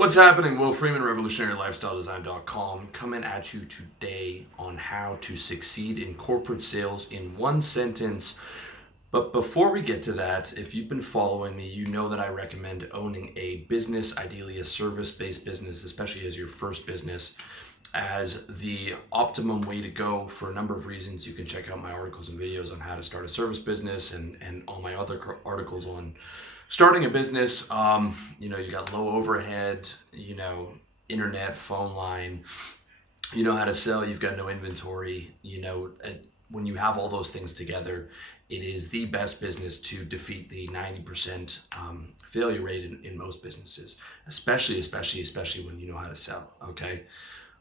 What's happening? Will Freeman, RevolutionaryLifestyleDesign.com, coming at you today on how to succeed in corporate sales in one sentence. But before we get to that, if you've been following me, you know that I recommend owning a business, ideally a service-based business, especially as your first business, as the optimum way to go for a number of reasons. You can check out my articles and videos on how to start a service business and all my other articles on starting a business. You got low overhead, internet, phone line, you know how to sell, you've got no inventory, when you have all those things together, it is the best business to defeat the 90% failure rate in most businesses, especially when you know how to sell, okay?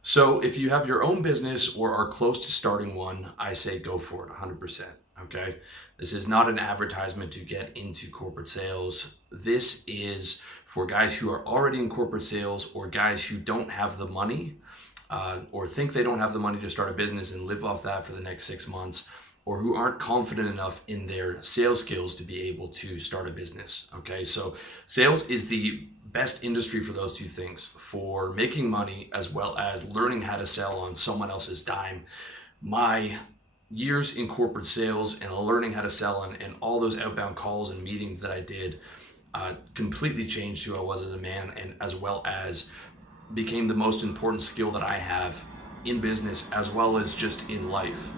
So if you have your own business or are close to starting one, I say go for it 100%, okay? This is not an advertisement to get into corporate sales. This is for guys who are already in corporate sales or guys who don't have the money or think they don't have the money to start a business and live off that for the next 6 months, or who aren't confident enough in their sales skills to be able to start a business, okay? So sales is the best industry for those two things, for making money as well as learning how to sell on someone else's dime. My years in corporate sales and learning how to sell and all those outbound calls and meetings that I did completely changed who I was as a man, and as well as became the most important skill that I have in business as well as just in life.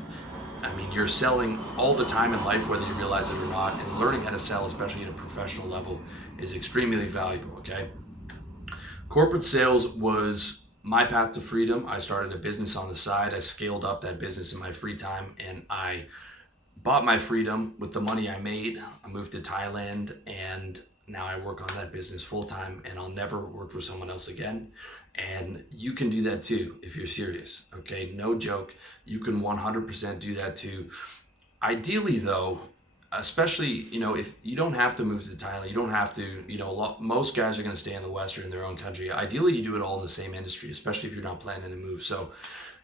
I mean, you're selling all the time in life, whether you realize it or not, and learning how to sell, especially at a professional level, is extremely valuable, okay? Corporate sales was my path to freedom. I started a business on the side. I scaled up that business in my free time, and I bought my freedom with the money I made. I moved to Thailand, and now I work on that business full time, and I'll never work for someone else again. And you can do that too if you're serious, okay? No joke. You can 100% do that too. Ideally though, especially, if you don't have to move to Thailand, you don't have to, most guys are going to stay in the West or in their own country. Ideally, you do it all in the same industry, especially if you're not planning to move. So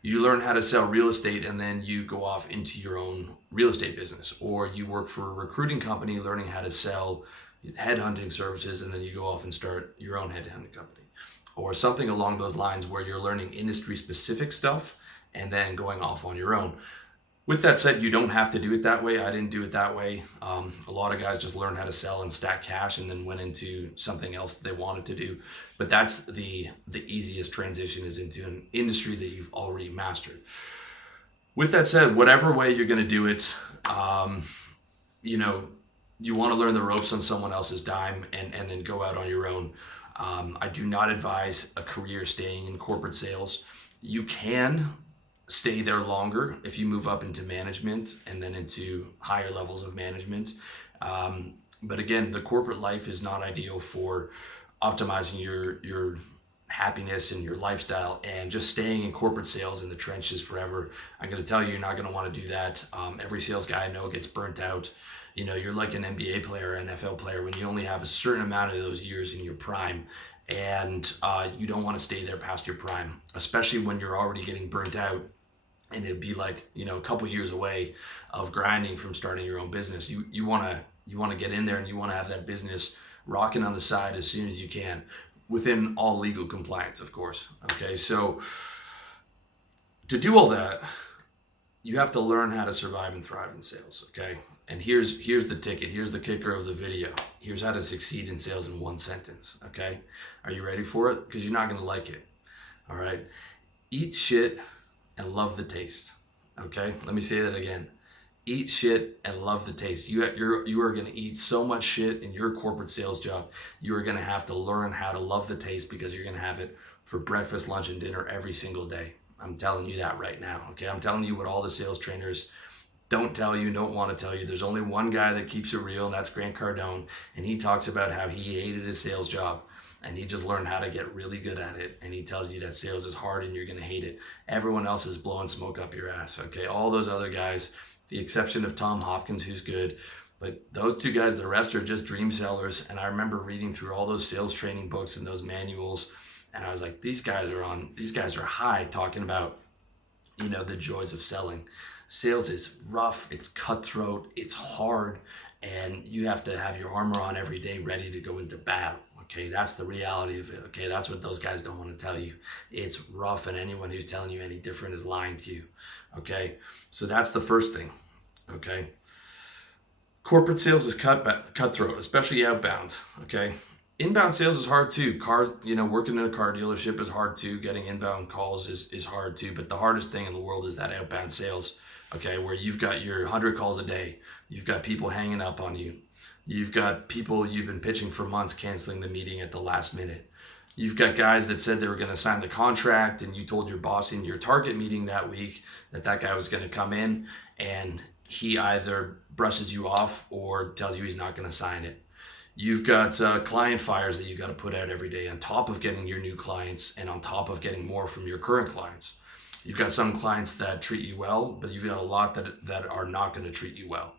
you learn how to sell real estate and then you go off into your own real estate business, or you work for a recruiting company learning how to sell headhunting services, and then you go off and start your own headhunting company, or something along those lines where you're learning industry specific stuff and then going off on your own. With that said, you don't have to do it that way. I didn't do it that way. A lot of guys just learned how to sell and stack cash and then went into something else that they wanted to do. But that's the easiest transition, is into an industry that you've already mastered. With that said, whatever way you're going to do it, you want to learn the ropes on someone else's dime and then go out on your own. I do not advise a career staying in corporate sales. You can stay there longer if you move up into management and then into higher levels of management. But again, the corporate life is not ideal for optimizing your happiness and your lifestyle, and just staying in corporate sales in the trenches forever. I'm going to tell you, you're not going to want to do that. Every sales guy I know gets burnt out. You're like an NBA player, NFL player, when you only have a certain amount of those years in your prime, and you don't want to stay there past your prime, especially when you're already getting burnt out. And it'd be like, a couple years away of grinding from starting your own business. You want to get in there and you want to have that business rocking on the side as soon as you can, within all legal compliance, of course. Okay, so to do all that, you have to learn how to survive and thrive in sales, okay? And here's the ticket. Here's the kicker of the video. Here's how to succeed in sales in one sentence, okay? Are you ready for it? Because you're not going to like it, all right? Eat shit and love the taste, okay? Let me say that again. Eat shit and love the taste. You are going to eat so much shit in your corporate sales job. You are going to have to learn how to love the taste, because you're going to have it for breakfast, lunch, and dinner every single day. I'm telling you that right now, okay? I'm telling you what all the sales trainers don't want to tell you. There's only one guy that keeps it real, and that's Grant Cardone. And he talks about how he hated his sales job and he just learned how to get really good at it. And he tells you that sales is hard and you're going to hate it. Everyone else is blowing smoke up your ass, okay? All those other guys, the exception of Tom Hopkins, who's good, but those two guys, the rest are just dream sellers. And I remember reading through all those sales training books and those manuals, and I was like, these guys are high, talking about, the joys of selling. Sales is rough, it's cutthroat, it's hard, and you have to have your armor on every day ready to go into battle, Okay, that's the reality of it. Okay, that's what those guys don't want to tell you. It's rough, and anyone who's telling you any different is lying to you. Okay, so that's the first thing. Okay, corporate sales is cutthroat, especially outbound. Okay, inbound sales is hard too. Working in a car dealership is hard too. Getting inbound calls is hard too. But the hardest thing in the world is that outbound sales. Okay, where you've got your 100 calls a day, you've got people hanging up on you, you've got people you've been pitching for months canceling the meeting at the last minute. You've got guys that said they were going to sign the contract, and you told your boss in your target meeting that week that guy was going to come in, and he either brushes you off or tells you he's not going to sign it. You've got client fires that you got to put out every day on top of getting your new clients and on top of getting more from your current clients. You've got some clients that treat you well, but you've got a lot that are not going to treat you well.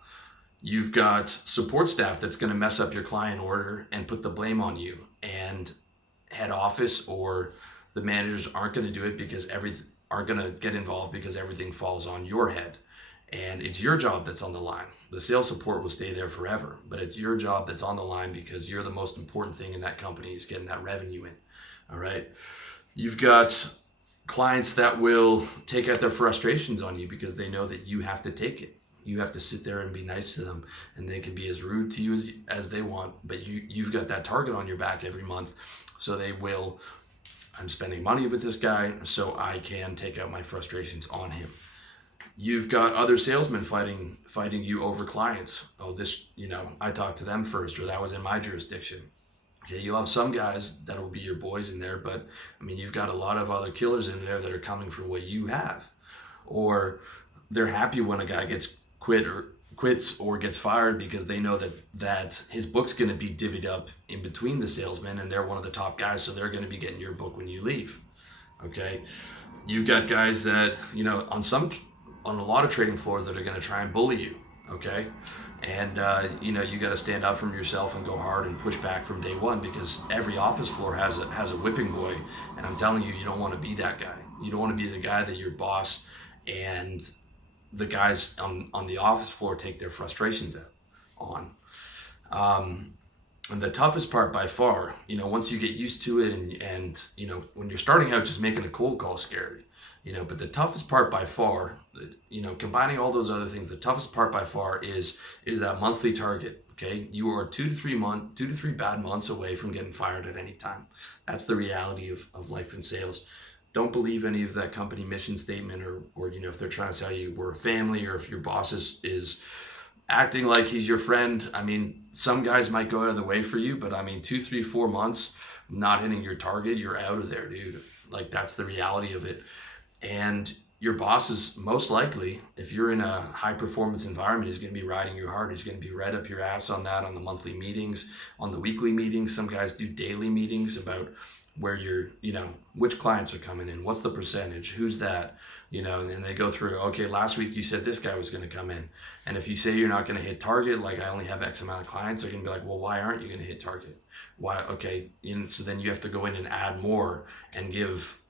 You've got support staff that's going to mess up your client order and put the blame on you, and head office or the managers aren't going to do it because aren't going to get involved because everything falls on your head, and it's your job that's on the line. The sales support will stay there forever, but it's your job that's on the line because you're the most important thing in that company is getting that revenue in. All right. You've got clients that will take out their frustrations on you because they know that you have to take it. You have to sit there and be nice to them, and they can be as rude to you as they want, but you've got that target on your back every month. So they will, I'm spending money with this guy so I can take out my frustrations on him. You've got other salesmen fighting you over clients. Oh, I talked to them first, or that was in my jurisdiction. Okay, you'll have some guys that will be your boys in there, but I mean, you've got a lot of other killers in there that are coming for what you have, or they're happy when a guy quits or gets fired because they know that his book's going to be divvied up in between the salesmen, and they're one of the top guys, so they're going to be getting your book when you leave. Okay, you've got guys that on a lot of trading floors that are going to try and bully you. Okay, and you got to stand up from yourself and go hard and push back from day one, because every office floor has a whipping boy, and I'm telling you, you don't want to be that guy. You don't want to be the guy that your boss and the guys on the office floor take their frustrations out on. And the toughest part by far, once you get used to it, and when you're starting out, just making a cold call scary, but the toughest part by far, combining all those other things, the toughest part by far is that monthly target. Okay, you are 2 to 3 bad months away from getting fired at any time. That's the reality of life in sales. Don't believe any of that company mission statement, or if they're trying to tell you we're a family, or if your boss is acting like he's your friend. I mean, some guys might go out of the way for you, but I mean, 2, 3, 4 months not hitting your target, you're out of there, dude. Like, that's the reality of it. And your boss is most likely, if you're in a high performance environment, he's going to be riding you hard. He's going to be right up your ass on that, on the monthly meetings, on the weekly meetings. Some guys do daily meetings about where which clients are coming in, what's the percentage, who's that, and then they go through, okay, last week you said this guy was going to come in. And if you say you're not going to hit target, like I only have X amount of clients, they're going to be like, well, why aren't you going to hit target? Why? Okay. So then you have to go in and add more and give,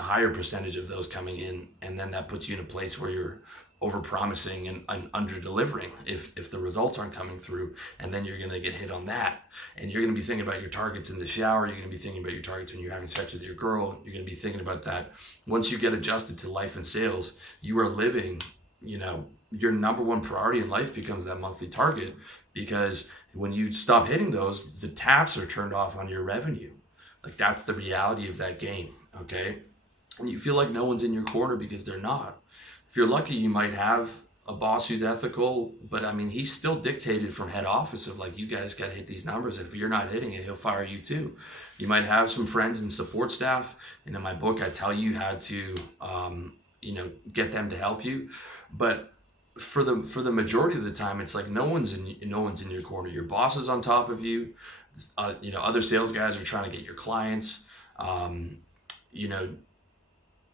a higher percentage of those coming in. And then that puts you in a place where you're over promising and under delivering if the results aren't coming through, and then you're going to get hit on that, and you're going to be thinking about your targets in the shower. You're going to be thinking about your targets when you're having sex with your girl. You're going to be thinking about that. Once you get adjusted to life and sales, you are living, your number one priority in life becomes that monthly target, because when you stop hitting those, the taps are turned off on your revenue. Like, that's the reality of that game. Okay, and you feel like no one's in your corner because they're not. If you're lucky, you might have a boss who's ethical, but I mean, he's still dictated from head office of like, you guys got to hit these numbers. And if you're not hitting it, he'll fire you too. You might have some friends and support staff. And in my book, I tell you how to, get them to help you. But for the majority of the time, it's like no one's in your corner. Your boss is on top of you. Other sales guys are trying to get your clients.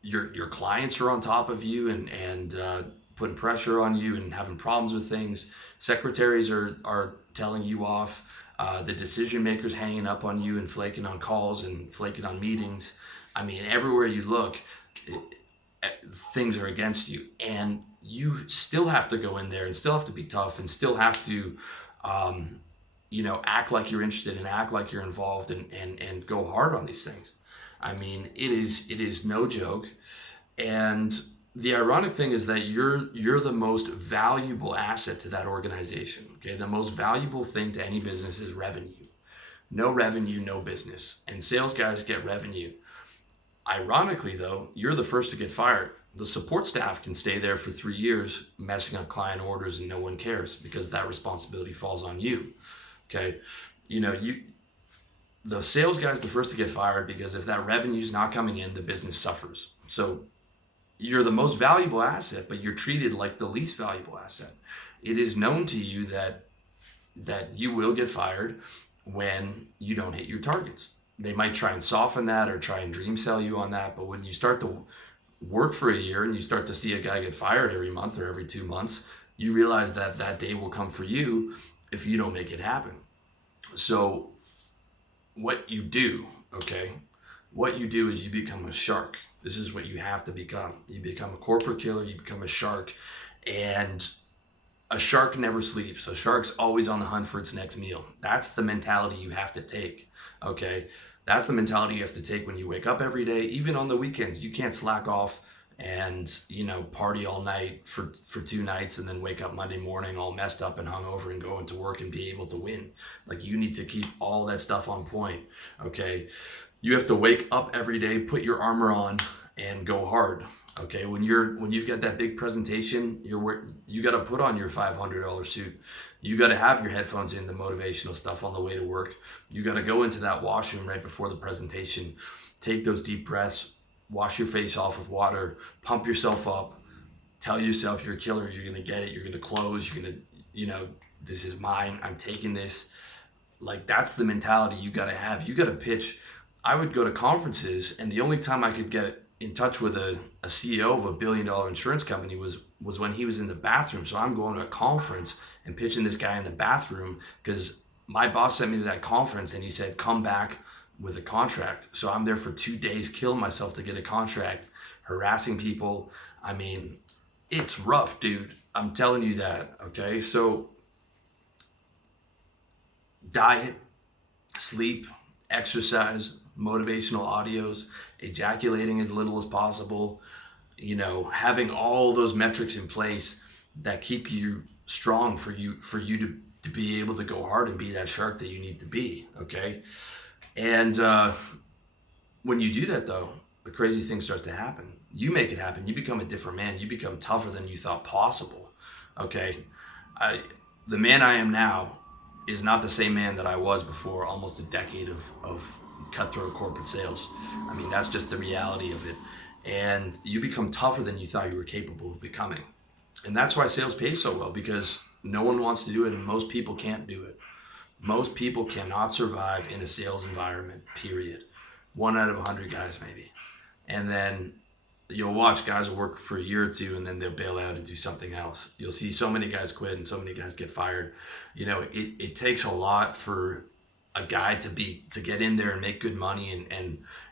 Your clients are on top of you and putting pressure on you and having problems with things. Secretaries are telling you off. The decision makers hanging up on you and flaking on calls and flaking on meetings. I mean, everywhere you look, things are against you, and you still have to go in there and still have to be tough and still have to act like you're interested and act like you're involved and go hard on these things. I mean, it is no joke. And the ironic thing is that you're the most valuable asset to that organization. Okay, the most valuable thing to any business is revenue. No revenue, no business. And sales guys get revenue. Ironically, though, you're the first to get fired. The support staff can stay there for 3 years messing up client orders and no one cares because that responsibility falls on you. Okay, the sales guy's the first to get fired because if that revenue's not coming in, the business suffers. So you're the most valuable asset, but you're treated like the least valuable asset. It is known to you that you will get fired when you don't hit your targets. They might try and soften that or try and dream sell you on that, but when you start to work for a year and you start to see a guy get fired every month or every 2 months, you realize that that day will come for you if you don't make it happen. So what you do, okay, what you do is you become a shark. This is what you have to become. You become a corporate killer, you become a shark, and a shark never sleeps. A shark's always on the hunt for its next meal. That's the mentality you have to take, okay? That's the mentality you have to take when you wake up every day, even on the weekends. You can't slack off and, party all night for 2 nights and then wake up Monday morning all messed up and hungover and go into work and be able to win. Like, you need to keep all that stuff on point, okay? You have to wake up every day, put your armor on, and go hard. Okay, when you've got that big presentation, you got to put on your $500 suit. You got to have your headphones in, the motivational stuff on the way to work. You got to go into that washroom right before the presentation, take those deep breaths, wash your face off with water, pump yourself up, tell yourself you're a killer, you're gonna get it, you're gonna close, you're gonna, this is mine, I'm taking this. Like, that's the mentality you got to have. You got to pitch. I would go to conferences, and the only time I could get in touch with a CEO of a $1 billion insurance company was when he was in the bathroom. So I'm going to a conference and pitching this guy in the bathroom because my boss sent me to that conference and he said, come back with a contract. So I'm there for 2 days, killing myself to get a contract, harassing people. I mean, it's rough, dude. I'm telling you that, okay? So diet, sleep, exercise, motivational audios, ejaculating as little as possible, having all those metrics in place that keep you strong for you to be able to go hard and be that shark that you need to be, okay? And when you do that, though, the crazy thing starts to happen. You make it happen. You become a different man. You become tougher than you thought possible, okay? The man I am now is not the same man that I was before almost a decade of cutthroat corporate sales. I mean, that's just the reality of it. And you become tougher than you thought you were capable of becoming. And that's why sales pays so well, because no one wants to do it and most people can't do it. Most people cannot survive in a sales environment, period. 1 out of 100 guys maybe. And then you'll watch guys work for a year or two and then they'll bail out and do something else. You'll see so many guys quit and so many guys get fired. It takes a lot for a guy to get in there and make good money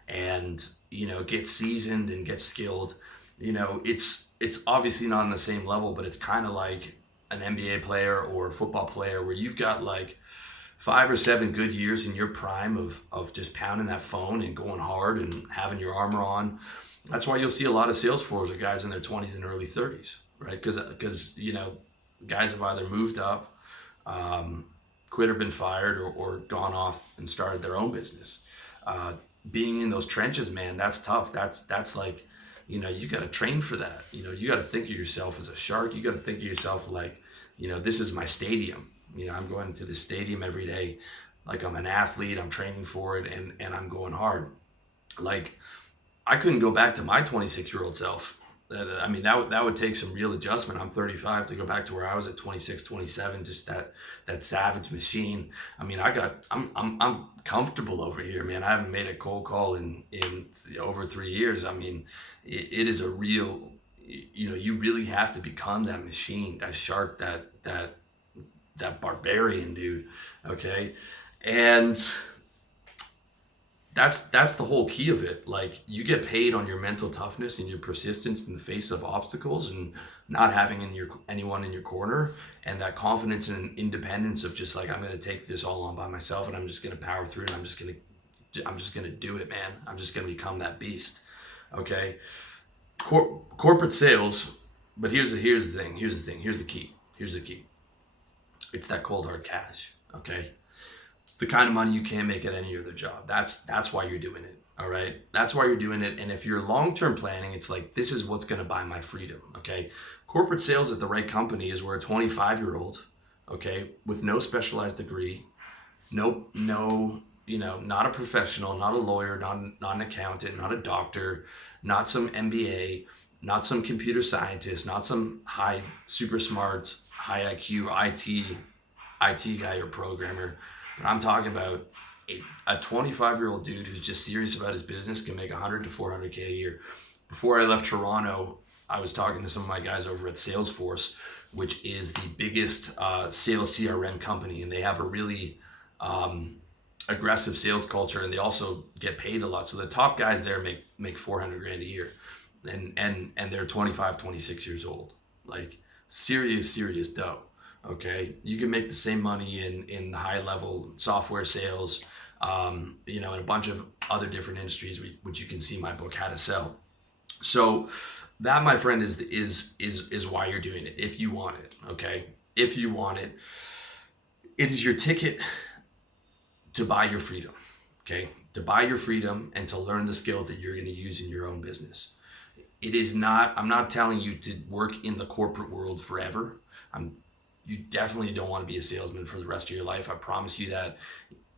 and get seasoned and get skilled. It's obviously not on the same level, but it's kind of like an NBA player or a football player where you've got like 5 or 7 good years in your prime of just pounding that phone and going hard and having your armor on. That's why you'll see a lot of sales floors of guys in their 20s and early 30s, right? Because guys have either moved up, quit or been fired, or gone off and started their own business. Being in those trenches, man, that's tough. That's like, you got to train for that. You got to think of yourself as a shark. You got to think of yourself like, this is my stadium. I'm going to the stadium every day like I'm an athlete. I'm training for it, and I'm going hard. Like, I couldn't go back to my 26-year-old self. I mean, that would take some real adjustment. I'm 35 to go back to where I was at 26, 27, just that savage machine. I mean, I'm comfortable over here, man. I haven't made a cold call in over 3 years. I mean, it is a real, you really have to become that machine, that shark, that barbarian, dude. Okay. And that's the whole key of it. Like, you get paid on your mental toughness and your persistence in the face of obstacles, and not having anyone in your corner, and that confidence and independence of just like, I'm going to take this all on by myself, and I'm just going to power through, and I'm just going to do it, man. I'm just going to become that beast. Okay. Corporate sales. But here's the thing. Here's the thing. Here's the key. Here's the key. It's that cold hard cash. Okay. The kind of money you can't make at any other job. That's why you're doing it. All right. That's why you're doing it. And if you're long-term planning, it's like, this is what's going to buy my freedom. Okay. Corporate sales at the right company is where a 25-year-old, okay, with no specialized degree, no, not a professional, not a lawyer, not an accountant, not a doctor, not some MBA, not some computer scientist, not some super smart, high IQ IT guy or programmer. But I'm talking about a 25-year-old dude who's just serious about his business can make 100 to 400K a year. Before I left Toronto, I was talking to some of my guys over at Salesforce, which is the biggest sales CRM company, and they have a really aggressive sales culture, and they also get paid a lot. So the top guys there make 400 grand a year, and they're 25, 26 years old. Like, serious dough. Okay, you can make the same money in high level software sales, in a bunch of other different industries, which you can see my book, How to Sell. So that, my friend, is why you're doing it. If you want it, okay, if you want it, it is your ticket to buy your freedom. Okay, to buy your freedom and to learn the skills that you're going to use in your own business. I'm not telling you to work in the corporate world forever. You definitely don't want to be a salesman for the rest of your life. I promise you that.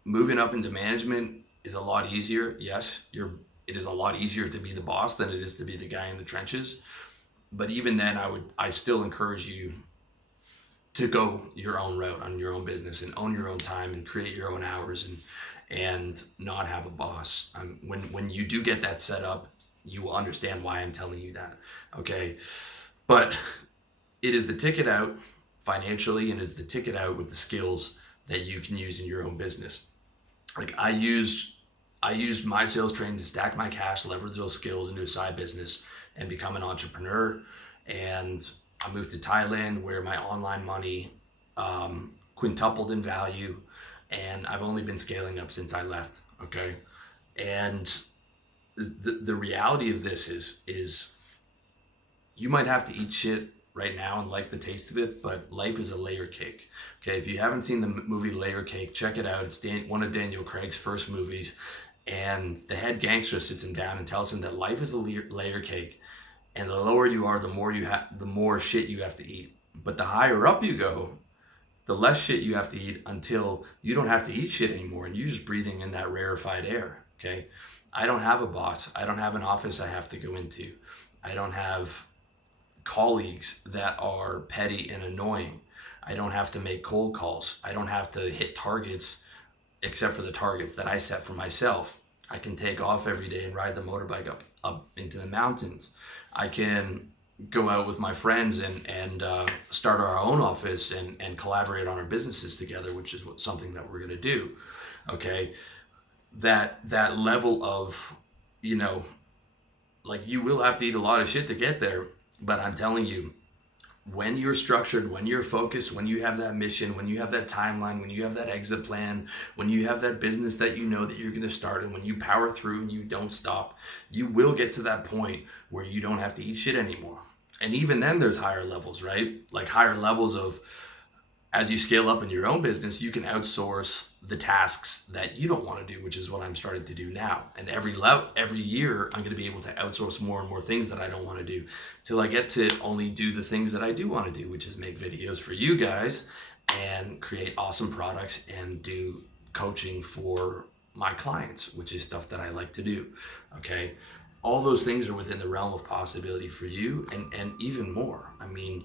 Moving up into management is a lot easier. Yes, it is a lot easier to be the boss than it is to be the guy in the trenches. But even then, I still encourage you to go your own route on your own business and own your own time and create your own hours and not have a boss. When you do get that set up, you will understand why I'm telling you that. Okay. But it is the ticket out financially, and is the ticket out with the skills that you can use in your own business. Like, I used my sales training to stack my cash, leverage those skills into a side business, and become an entrepreneur. And I moved to Thailand, where my online money quintupled in value, and I've only been scaling up since I left. Okay. And the reality of this is you might have to eat shit right now and like the taste of it, but life is a layer cake. Okay, if you haven't seen the movie Layer Cake, check it out. It's one of Daniel Craig's first movies, and the head gangster sits him down and tells him that life is a layer cake, and the lower you are, the more shit you have to eat. But the higher up you go, the less shit you have to eat, until you don't have to eat shit anymore, and you're just breathing in that rarefied air. Okay, I don't have a boss. I don't have an office I have to go into. I don't have colleagues that are petty and annoying. I don't have to make cold calls. I don't have to hit targets, except for the targets that I set for myself. I can take off every day and ride the motorbike up into the mountains. I can go out with my friends and start our own office and collaborate on our businesses together, which is something that we're going to do. Okay. That level of, like, you will have to eat a lot of shit to get there. But I'm telling you, when you're structured, when you're focused, when you have that mission, when you have that timeline, when you have that exit plan, when you have that business that you know that you're going to start, and when you power through and you don't stop, you will get to that point where you don't have to eat shit anymore. And even then, there's higher levels, right? Like, higher levels of, as you scale up in your own business, you can outsource the tasks that you don't want to do, which is what I'm starting to do now. And every year, I'm going to be able to outsource more and more things that I don't want to do, till I get to only do the things that I do want to do, which is make videos for you guys and create awesome products and do coaching for my clients, which is stuff that I like to do. Okay. All those things are within the realm of possibility for you, and even more. I mean,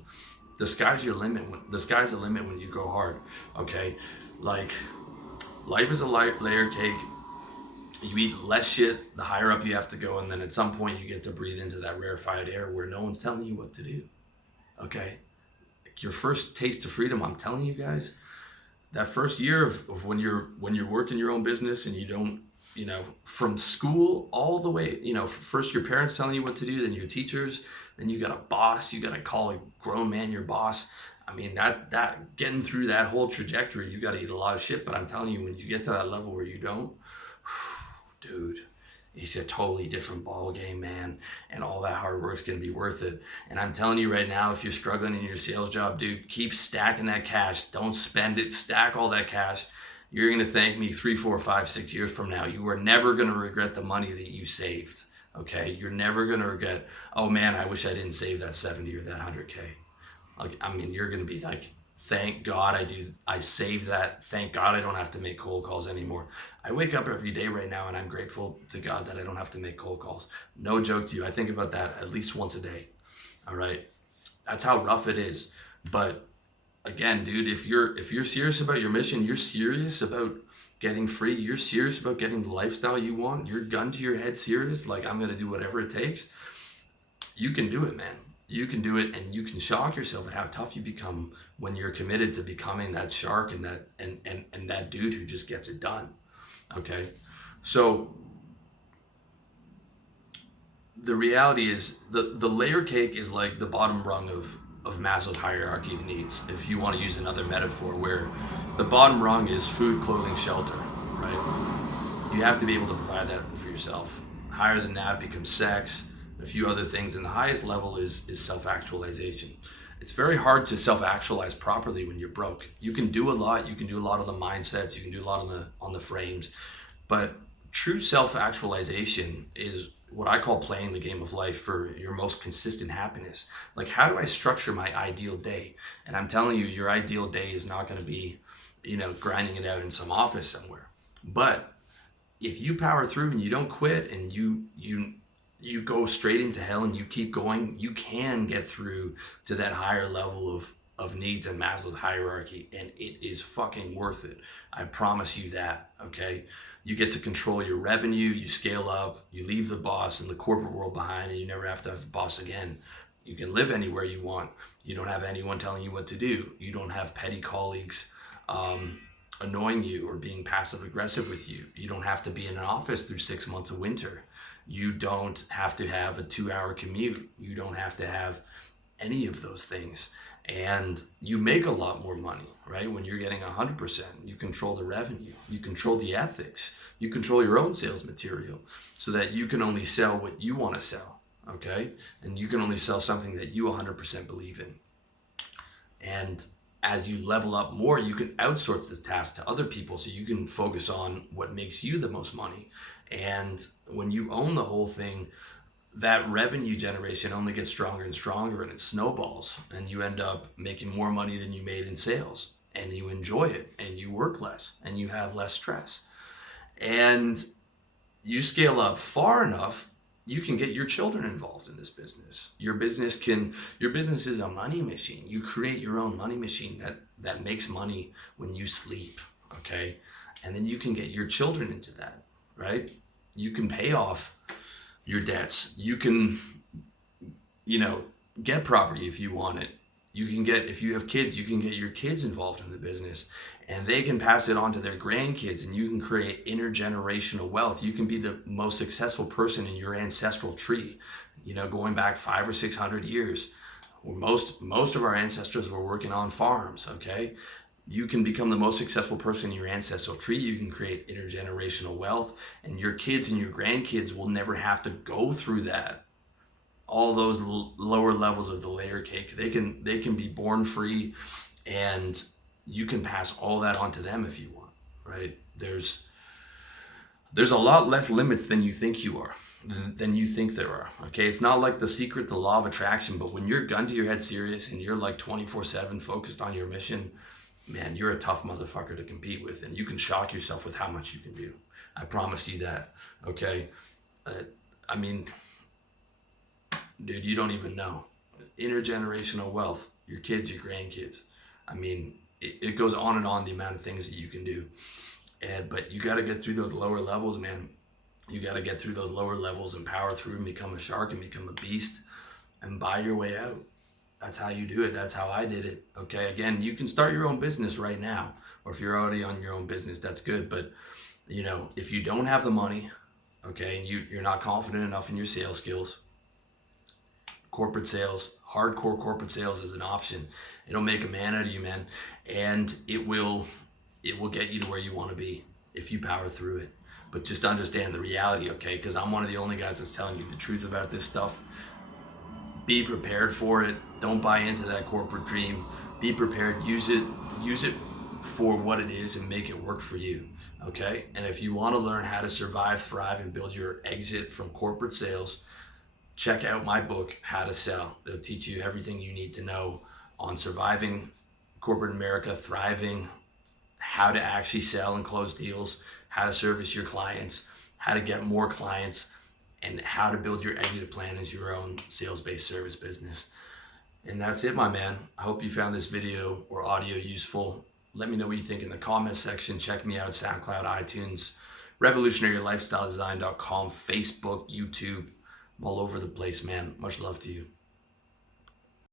the sky's your limit. The sky's the limit when you go hard. Okay, like, life is a layer cake. You eat less shit the higher up you have to go, and then at some point you get to breathe into that rarefied air where no one's telling you what to do. Okay, your first taste of freedom, I'm telling you guys, that first year of when you're working your own business and you don't from school all the way, first your parents telling you what to do, then your teachers, then you got a boss, you got to call a grown man your boss. I mean, that getting through that whole trajectory, you got to eat a lot of shit. But I'm telling you, when you get to that level where you don't, dude, it's a totally different ball game, man. And all that hard work's gonna be worth it. And I'm telling you right now, if you're struggling in your sales job, dude, keep stacking that cash. Don't spend it. Stack all that cash. You're gonna thank me 3, 4, 5, 6 years from now. You are never gonna regret the money that you saved. Okay, you're never gonna regret, oh man, I wish I didn't save that 70 or that 100K. Like, I mean, you're gonna be like, thank God I saved that. Thank God I don't have to make cold calls anymore. I wake up every day right now and I'm grateful to God that I don't have to make cold calls. No joke to you. I think about that at least once a day. All right. That's how rough it is. But again, dude, if you're serious about your mission, you're serious about getting free, you're serious about getting the lifestyle you want, you're gun to your head serious, like I'm going to do whatever it takes, you can do it, man. You can do it, and you can shock yourself at how tough you become when you're committed to becoming that shark and that dude who just gets it done. Okay, so the reality is the layer cake is like the bottom rung of Maslow's hierarchy of needs. If you want to use another metaphor, where the bottom rung is food, clothing, shelter, right? You have to be able to provide that for yourself. Higher than that becomes sex, a few other things, and the highest level is self-actualization. It's very hard to self-actualize properly when you're broke. You can do a lot. You can do a lot of the mindsets. You can do a lot on the frames, but true self-actualization is what I call playing the game of life for your most consistent happiness. Like, how do I structure my ideal day? And I'm telling you, your ideal day is not going to be, grinding it out in some office somewhere. But if you power through and you don't quit and you go straight into hell and you keep going, you can get through to that higher level of needs in Maslow's hierarchy, and it is fucking worth it. I promise you that, okay? You get to control your revenue, you scale up, you leave the boss and the corporate world behind, and you never have to have a boss again. You can live anywhere you want. You don't have anyone telling you what to do. You don't have petty colleagues annoying you or being passive aggressive with you. You don't have to be in an office through 6 months of winter. You don't have to have a 2-hour commute. You don't have to have any of those things. And you make a lot more money, right? When you're getting 100%, you control the revenue, you control the ethics, you control your own sales material so that you can only sell what you want to sell, okay? And you can only sell something that you 100% believe in. And as you level up more, you can outsource this task to other people so you can focus on what makes you the most money. And when you own the whole thing, that revenue generation only gets stronger and stronger, and it snowballs, and you end up making more money than you made in sales, and you enjoy it, and you work less, and you have less stress. And you scale up far enough, you can get your children involved in this business. Your business is a money machine. You create your own money machine that makes money when you sleep, okay? And then you can get your children into that, right? You can pay off your debts. You can, get property if you want it. You can if you have kids, you can get your kids involved in the business, and they can pass it on to their grandkids, and you can create intergenerational wealth. You can be the most successful person in your ancestral tree, going back 500 or 600 years. Most of our ancestors were working on farms, okay? You can become the most successful person in your ancestral tree. You can create intergenerational wealth, and your kids and your grandkids will never have to go through that. All those lower levels of the layer cake, they can be born free, and you can pass all that on to them if you want, right? There's a lot less limits than you think than you think there are, okay? It's not like The Secret, the law of attraction, but when you're gun to your head serious and you're like 24/7 focused on your mission, man, you're a tough motherfucker to compete with, and you can shock yourself with how much you can do. I promise you that, okay? Dude, you don't even know. Intergenerational wealth, your kids, your grandkids. It goes on and on, the amount of things that you can do. But you got to get through those lower levels, man. You got to get through those lower levels and power through and become a shark and become a beast and buy your way out. That's how you do it. That's how I did it. Okay. Again, you can start your own business right now, or if you're already on your own business, that's good. But if you don't have the money, okay, and you're not confident enough in your sales skills, corporate sales, hardcore corporate sales is an option. It'll make a man out of you, man, and it will get you to where you want to be if you power through it. But just understand the reality, okay? Because I'm one of the only guys that's telling you the truth about this stuff. Be prepared for it. Don't buy into that corporate dream. Be prepared. Use it for what it is and make it work for you, okay? And if you want to learn how to survive, thrive, and build your exit from corporate sales, check out my book, How to Sell. It'll teach you everything you need to know on surviving corporate America, thriving, how to actually sell and close deals, how to service your clients, how to get more clients, and how to build your exit plan as your own sales-based service business. And that's it, my man. I hope you found this video or audio useful. Let me know what you think in the comments section. Check me out, SoundCloud, iTunes, revolutionarylifestyledesign.com, Facebook, YouTube. I'm all over the place, man. Much love to you.